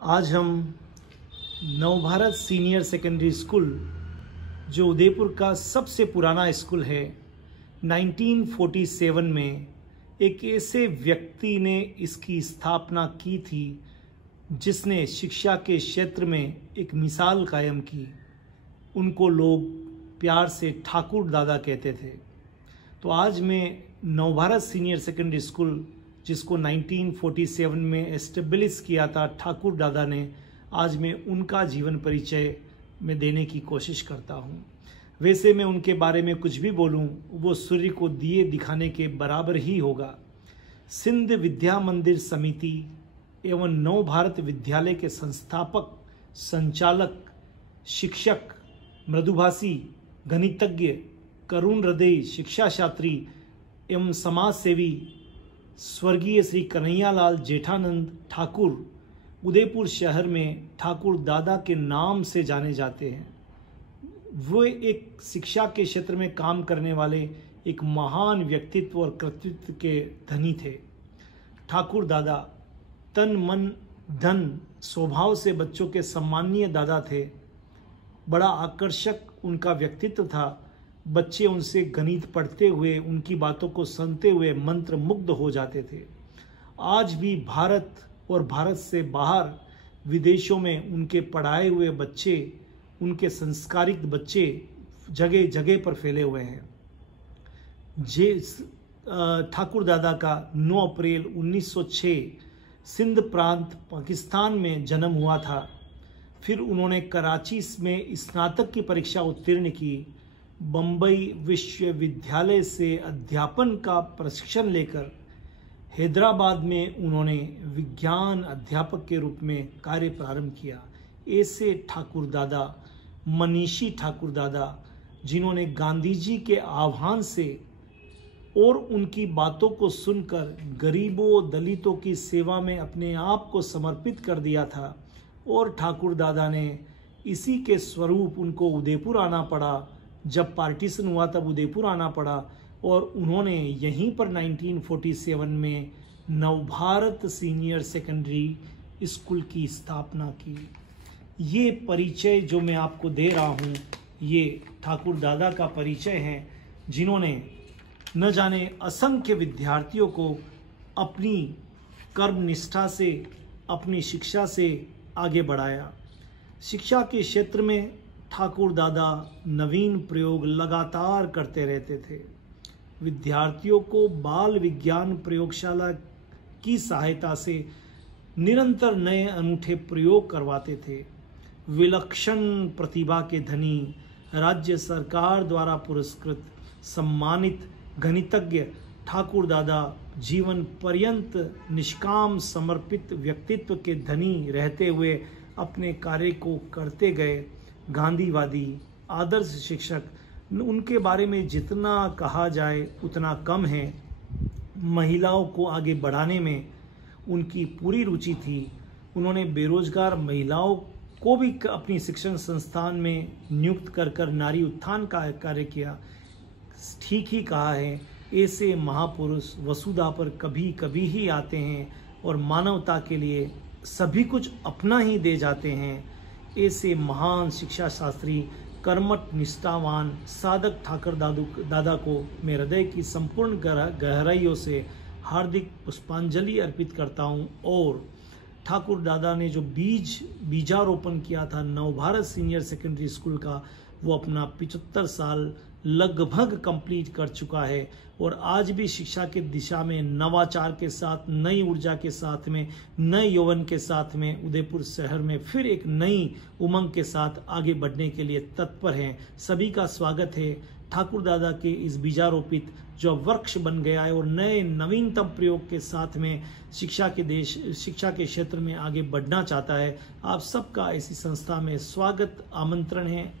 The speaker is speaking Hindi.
आज हम नवभारत सीनियर सेकेंडरी स्कूल, जो उदयपुर का सबसे पुराना स्कूल है, 1947 में एक ऐसे व्यक्ति ने इसकी स्थापना की थी जिसने शिक्षा के क्षेत्र में एक मिसाल कायम की। उनको लोग प्यार से ठाकुर दादा कहते थे। तो आज मैं नवभारत सीनियर सेकेंडरी स्कूल, जिसको 1947 में एस्टेब्लिश किया था ठाकुर दादा ने, आज मैं उनका जीवन परिचय में देने की कोशिश करता हूँ। वैसे मैं उनके बारे में कुछ भी बोलूँ वो सूर्य को दिए दिखाने के बराबर ही होगा। सिंध विद्या मंदिर समिति एवं नव भारत विद्यालय के संस्थापक, संचालक, शिक्षक, मृदुभाषी, गणितज्ञ, करुण हृदय, शिक्षा शास्त्री एवं समाज सेवी स्वर्गीय श्री कन्हैयालाल जेठानंद ठाकुर उदयपुर शहर में ठाकुर दादा के नाम से जाने जाते हैं। वो एक शिक्षा के क्षेत्र में काम करने वाले एक महान व्यक्तित्व और कृतित्व के धनी थे। ठाकुर दादा तन मन धन स्वभाव से बच्चों के सम्माननीय दादा थे। बड़ा आकर्षक उनका व्यक्तित्व था। बच्चे उनसे गणित पढ़ते हुए, उनकी बातों को सुनते हुए मंत्र मुग्ध हो जाते थे। आज भी भारत और भारत से बाहर विदेशों में उनके पढ़ाए हुए बच्चे, उनके संस्कारित बच्चे जगह जगह पर फैले हुए हैं। ठाकुर दादा का 9 अप्रैल 1906 सिंध प्रांत पाकिस्तान में जन्म हुआ था। फिर उन्होंने कराची में स्नातक की परीक्षा उत्तीर्ण की। बम्बई विश्वविद्यालय से अध्यापन का प्रशिक्षण लेकर हैदराबाद में उन्होंने विज्ञान अध्यापक के रूप में कार्य प्रारंभ किया। ऐसे ठाकुर दादा, मनीषी ठाकुर दादा, जिन्होंने गांधी जी के आह्वान से और उनकी बातों को सुनकर गरीबों दलितों की सेवा में अपने आप को समर्पित कर दिया था। और ठाकुर दादा ने इसी के स्वरूप उनको उदयपुर आना पड़ा। जब पार्टीशन हुआ तब उदयपुर आना पड़ा और उन्होंने यहीं पर 1947 में नवभारत सीनियर सेकेंडरी स्कूल की स्थापना की। ये परिचय जो मैं आपको दे रहा हूँ, ये ठाकुर दादा का परिचय है, जिन्होंने न जाने असंख्य विद्यार्थियों को अपनी कर्म निष्ठा से, अपनी शिक्षा से आगे बढ़ाया। शिक्षा के क्षेत्र में ठाकुर दादा नवीन प्रयोग लगातार करते रहते थे। विद्यार्थियों को बाल विज्ञान प्रयोगशाला की सहायता से निरंतर नए अनूठे प्रयोग करवाते थे। विलक्षण प्रतिभा के धनी, राज्य सरकार द्वारा पुरस्कृत सम्मानित गणितज्ञ ठाकुर दादा जीवन पर्यंत निष्काम समर्पित व्यक्तित्व के धनी रहते हुए अपने कार्य को करते गए। गांधीवादी, आदर्श शिक्षक, उनके बारे में जितना कहा जाए उतना कम है। महिलाओं को आगे बढ़ाने में उनकी पूरी रुचि थी। उन्होंने बेरोजगार महिलाओं को भी अपनी शिक्षण संस्थान में नियुक्त कर नारी उत्थान का कार्य किया। ठीक ही कहा है, ऐसे महापुरुष वसुधा पर कभी कभी ही आते हैं और मानवता के लिए सभी कुछ अपना ही दे जाते हैं। ऐसे महान शिक्षा शास्त्री, कर्मठ निष्ठावान साधक ठाकुर दादा को मैं हृदय की संपूर्ण गहराइयों से हार्दिक पुष्पांजलि अर्पित करता हूँ। और ठाकुर दादा ने जो बीजारोपण किया था नवभारत सीनियर सेकेंडरी स्कूल का, वो अपना 75 साल लगभग कंप्लीट कर चुका है। और आज भी शिक्षा के दिशा में नवाचार के साथ, नई ऊर्जा के साथ में, नए यौवन के साथ में उदयपुर शहर में फिर एक नई उमंग के साथ आगे बढ़ने के लिए तत्पर हैं। सभी का स्वागत है। ठाकुर दादा के इस बीजारोपित जो वृक्ष बन गया है और नए नवीनतम प्रयोग के साथ में शिक्षा के क्षेत्र में आगे बढ़ना चाहता है, आप सबका ऐसी संस्था में स्वागत, आमंत्रण है।